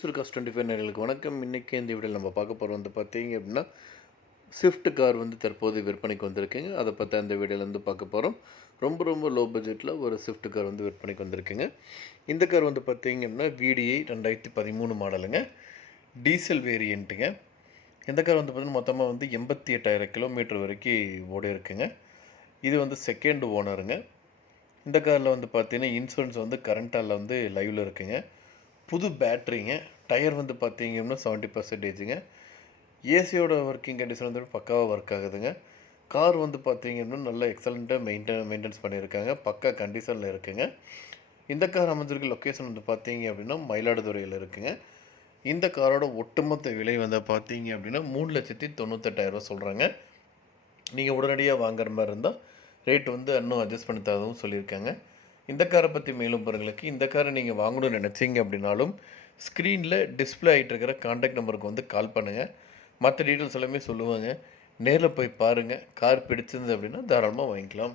Cost 25 நேயர்களுக்கு வணக்கம். இன்றைக்கி இந்த வீடியோவில் நம்ம பார்க்க போகிறோம் வந்து பார்த்தீங்க அப்படின்னா, ஸ்விஃப்ட் கார் வந்து தற்போது விற்பனைக்கு வந்திருக்குங்க. அதை பற்றி அந்த வீடியோவில் பார்க்க போகிறோம். ரொம்ப ரொம்ப லோ பட்ஜெட்டில் ஒரு ஸ்விஃப்ட் கார் வந்து விற்பனைக்கு வந்திருக்குங்க. இந்த கார் வந்து பார்த்தீங்க அப்படின்னா VDI 2013 மாடலுங்க. டீசல் வேரியண்ட்டுங்க. இந்த கார் வந்து பார்த்திங்கன்னா மொத்தமாக வந்து 88,000 கிலோமீட்டர் வரைக்கும் ஓடி இருக்குங்க. இது வந்து செகண்ட் ஓனருங்க. இந்த காரில் வந்து பார்த்தீங்கன்னா இன்சூரன்ஸ் வந்து கரண்ட்டால் வந்து லைவில் இருக்குங்க. புது பேட்ரிங்க. டயர் வந்து பார்த்தீங்கன்னா 70%ங்க. ஏசியோட ஒர்க்கிங் கண்டிஷன் வந்து பக்காவாக ஒர்க் ஆகுதுங்க. கார் வந்து பார்த்தீங்கன்னா நல்ல எக்ஸலண்ட்டாக மெயின்டெனன்ஸ் பண்ணியிருக்காங்க. பக்கா கண்டிஷனில் இருக்குங்க. இந்த கார் அமைஞ்சிருக்க லொக்கேஷன் வந்து பார்த்தீங்க அப்படின்னா மயிலாடுதுறையில் இருக்குங்க. இந்த காரோட ஒட்டுமொத்த விலை வந்து பார்த்தீங்க அப்படின்னா 3,98,000 சொல்கிறாங்க. நீங்கள் உடனடியாக வாங்குற மாதிரி இருந்தால் ரேட் வந்து இன்னும் அட்ஜஸ்ட் பண்ணி தரதும் சொல்லியிருக்காங்க. இந்த காரை பற்றி மேலும் பாருங்களுக்கு இந்த காரை நீங்கள் வாங்கணும்னு நினச்சிங்க அப்படின்னாலும் ஸ்க்ரீனில் டிஸ்பிளே ஆகிட்டு இருக்கிற கான்டாக்ட் நம்பருக்கு வந்து கால் பண்ணுங்கள். மற்ற டீட்டெயில்ஸ் எல்லாமே சொல்லுவாங்க. நேரில் போய் பாருங்கள். கார் பிடிச்சிருந்தது அப்படின்னா தாராளமாக வாங்கிக்கலாம்.